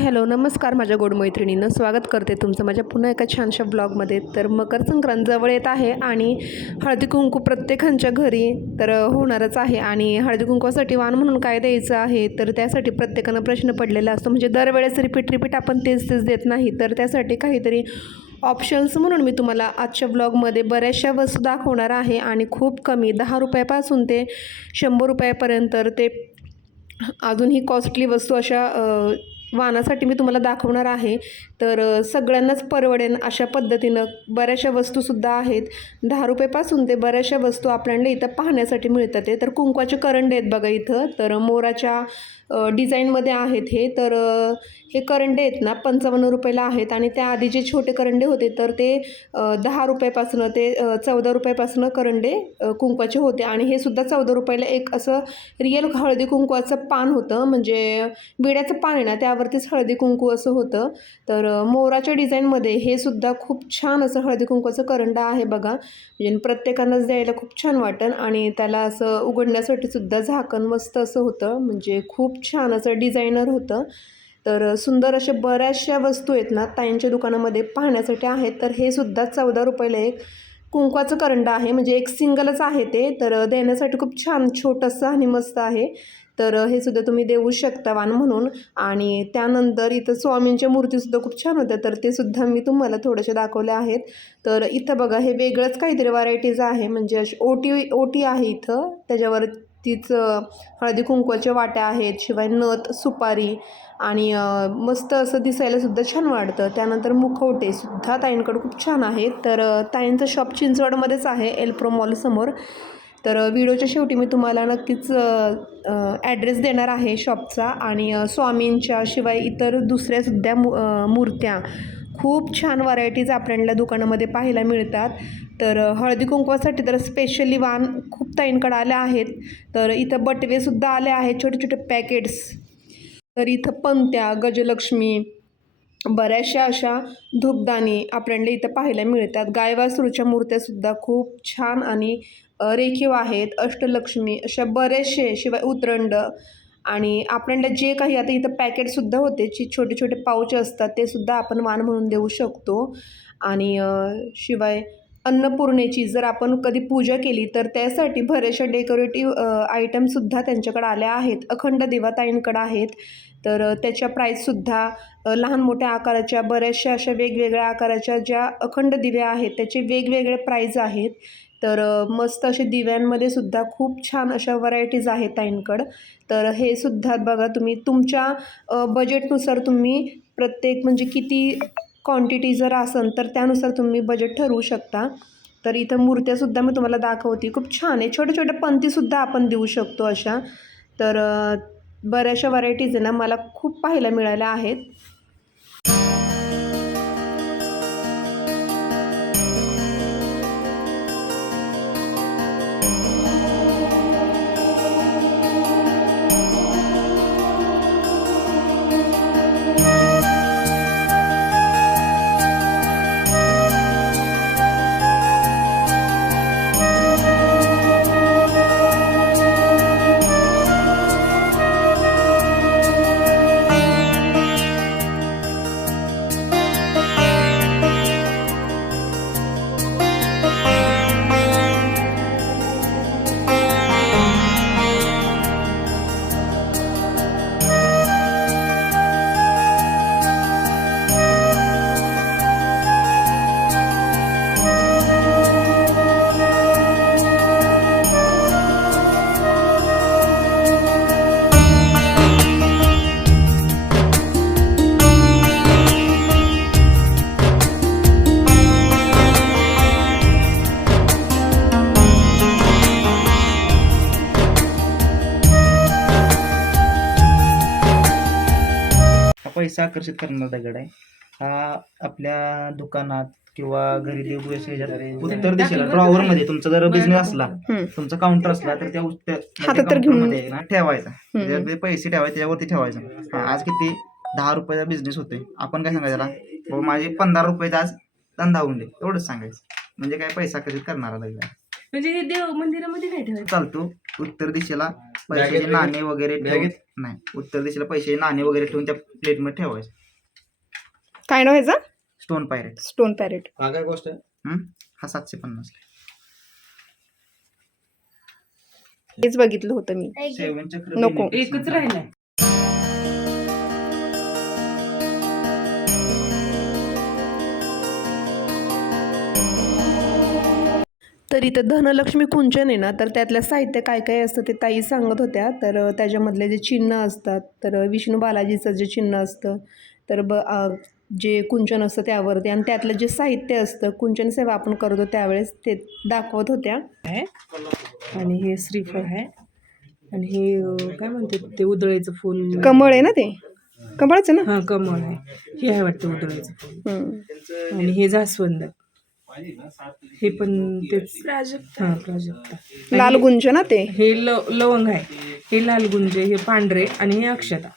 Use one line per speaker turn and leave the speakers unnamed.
Hi hello नमस्कार माझ्या गोड मैत्रिणीनं. स्वागत करते तुमचं माझ्या पुन्हा एका छानशा ब्लॉगमध्ये. तर मकर संक्रांत जवळ येत आहे आणि हळदी कुंकू प्रत्येकांच्या घरी तर होणारच आहे. आणि हळदी कुंकूसाठी वाण म्हणून काय द्यायचं आहे तर त्यासाठी प्रत्येकानं प्रश्न पडलेला असतो. म्हणजे दरवेळेस रिपीट रिपीट आपण तेच तेच देत नाही तर त्यासाठी काहीतरी ऑप्शन्स म्हणून मी तुम्हाला आजच्या ब्लॉगमध्ये बऱ्याचशा वस्तू दाखवणार आहे. आणि खूप कमी दहा रुपयापासून ते शंभर रुपयापर्यंत ते अजूनही कॉस्टली वस्तू अशा वाहनासाठी मी तुम्हाला दाखवणार आहे. तर सगळ्यांनाच परवडेन अशा पद्धतीनं बऱ्याचशा वस्तूसुद्धा आहेत. दहा रुपयेपासून ते बऱ्याचशा वस्तू आपल्याला इथं पाहण्यासाठी मिळतात आहे तर कुंकवाचे करंडे आहेत बघा इथं. तर मोराच्या डिझाईनमध्ये आहेत हे. तर हे करंडे आहेत ना पंचावन्न रुपयाला आहेत आणि त्याआधी जे छोटे करंडे होते तर ते दहा रुपयापासनं ते चौदा रुपयापासनं करंडे कुंकवाचे होते. आणि हे सुद्धा चौदा रुपयाला एक असं रिअल हळदी कुंकवाचं पान होतं. म्हणजे विड्याचं पान आहे ना त्यावरतीच हळदी कुंकू असं होतं. तर मोराच्या डिझाईनमध्ये हे सुद्धा खूप छान असं हळदी कुंकवाचं करंडा आहे बघा. म्हणजे प्रत्येकानंच द्यायला खूप छान वाटेल आणि त्याला असं उघडण्यासाठी सुद्धा झाकण मस्त असं होतं. म्हणजे खूप छान असं डिझायनर होतं. तर सुंदर अशा बऱ्याचशा वस्तू आहेत ना ताईंच्या दुकानामध्ये पाहण्यासाठी आहेत. तर हे सुद्धा चौदा रुपयाला एक कुंकवाचं करंड आहे. म्हणजे एक सिंगलच आहे ते. तर देण्यासाठी खूप छान छोटंसं आणि मस्त आहे. तर हे सुद्धा तुम्ही देऊ शकता वान म्हणून. आणि त्यानंतर इथं स्वामींच्या मूर्तीसुद्धा खूप छान होत्या. तर ते सुद्धा मी तुम्हाला थोड्याशा दाखवल्या आहेत. तर इथं बघा हे वेगळंच काहीतरी व्हरायटीज आहे. म्हणजे अशी ओटी ओटी आहे इथं. त्याच्यावर तीच हळदी कुंकवाच्या वाट्या आहेत शिवाय नथ सुपारी आणि मस्त असं दिसायला सुद्धा छान वाटतं. त्यानंतर मुखवटे सुद्धा ताईंकडं खूप छान आहेत. तर ताईंचं शॉप चिंचवडमध्येच आहे एल्प्रो मॉलसमोर तर व्हिडिओच्या शेवटी मी तुम्हाला नक्कीच ॲड्रेस देणार आहे शॉपचा. आणि स्वामींच्या शिवाय इतर दुसऱ्यासुद्धा मू मूर्त्या खूप छान व्हरायटीज आपल्याला दुकानामध्ये पाहायला मिळतात. तर हळदी कुंकवासाठी तर स्पेशली वाण खूप ताईंकडं आल्या आहेत. तर इथं बटवेसुद्धा आले आहेत छोटे छोटे पॅकेट्स तर इथं पंत्या गजलक्ष्मी बऱ्याचशा अशा धूपदाणी आपल्याला इथं पाहायला मिळतात. गायवासुरूच्या मूर्त्यासुद्धा खूप छान आणि रेखीव आहेत. अष्टलक्ष्मी अशा बरेचसे शिवाय उतरंड आणि आपल्याला जे काही आता इथं पॅकेटसुद्धा होते जी छोटे छोटे पाऊच असतात ते सुद्धा आपण वाण म्हणून देऊ शकतो. आणि शिवाय अन्नपूर्णेची जर आपण कधी पूजा केली तर त्यासाठी बऱ्याचशा डेकोरेटिव्ह आयटमसुद्धा त्यांच्याकडे आल्या आहेत. अखंड दिवा ताईंकडं आहेत. तर त्याच्या प्राईजसुद्धा लहान मोठ्या आकाराच्या बऱ्याचशा अशा वेगवेगळ्या आकाराच्या ज्या अखंड दिव्या आहेत त्याचे वेगवेगळे प्राईज आहेत. तर मस्त असे दिव्यांमध्ये सुद्धा खूप छान अशा व्हरायटीज आहेत ताईंकडं. तर हे सुद्धा बघा तुम्ही तुमच्या बजेटनुसार तुम्ही प्रत्येक म्हणजे किती क्वांटिटी जर असेल तर त्यानुसार तुम्ही बजेट ठरवू शकता. तर इथं मूर्त्यासुद्धा मी तुम्हाला दाखवते खूप छान आहे. छोट्या छोट्या पंतीसुद्धा आपण देऊ शकतो अशा. तर बऱ्याचशा व्हरायटीज आहे ना मला खूप पाहायला मिळाल्या आहेत.
पैसा आकर्षित करणारा दगड आहे. हा आपल्या दुकानात किंवा घरी देऊ उत्तर दिशेला ड्रॉवर मध्ये तुमचा जर बिझनेस असला
हम्म.
तुमचा काउंटर असला तर त्या उत्तर
हातात तर घेऊन-
मध्ये ना ठेवायचा. पैसे ठेवायचे त्याच्यावरती ठेवायचा. हा, आज किती दहा रुपयाचा बिझनेस होतोय. आपण काय सांगायचं त्याला? माझे पंधरा रुपयाचा आज धंदा होऊन दे. एवढंच सांगायचं. म्हणजे काय पैसा आकर्षित करणारा दगड आहे.
म्हणजे हे देव मंदिरामध्ये नाही ठेवायचं?
चालतो. उत्तर दिशेला पैशाचे नाणे वगैरे ठेवून नाही. उत्तर दिशेला पैसे नाणे वगैरे ठेवून त्या प्लेटमध्ये ठेवायचे.
काय नाव ह्याचा?
Stone pirate.
स्टोन पॅरेट
हा काय गोष्ट आहे?
हा? सातशे पन्नास
हेच बघितलं होतं मी.
सेवन चक्र
नको.
एकच. राहिलाय.
तर इथं धनलक्ष्मी कुंचन आहे ना तर त्यातलं साहित्य काय काय असतं ते ताई सांगत होत्या. तर त्याच्यामधले जे चिन्ह असतात तर विष्णू बालाजीचं जे चिन्ह असतं तर ब जे कुंचन असतं त्यावरती आणि त्यातलं जे साहित्य असतं कुंचन सेवा आपण करतो त्यावेळेस ते दाखवत होत्या.
आहे. आणि हे श्रीफळ आहे. आणि हे काय म्हणते ते उधळीचं फुल?
कमळ आहे ना ते? कमळच ना?
हा कमळ आहे. हे आहे वाटतं उधळीचं
हम्म.
आणि हे जास्वंद. हे पण तेच हा प्राजक्ता
लाल गुंज ना ते
हे ल लवंग आहे हे लाल गुंजे हे पांढरे आणि हे अक्षता.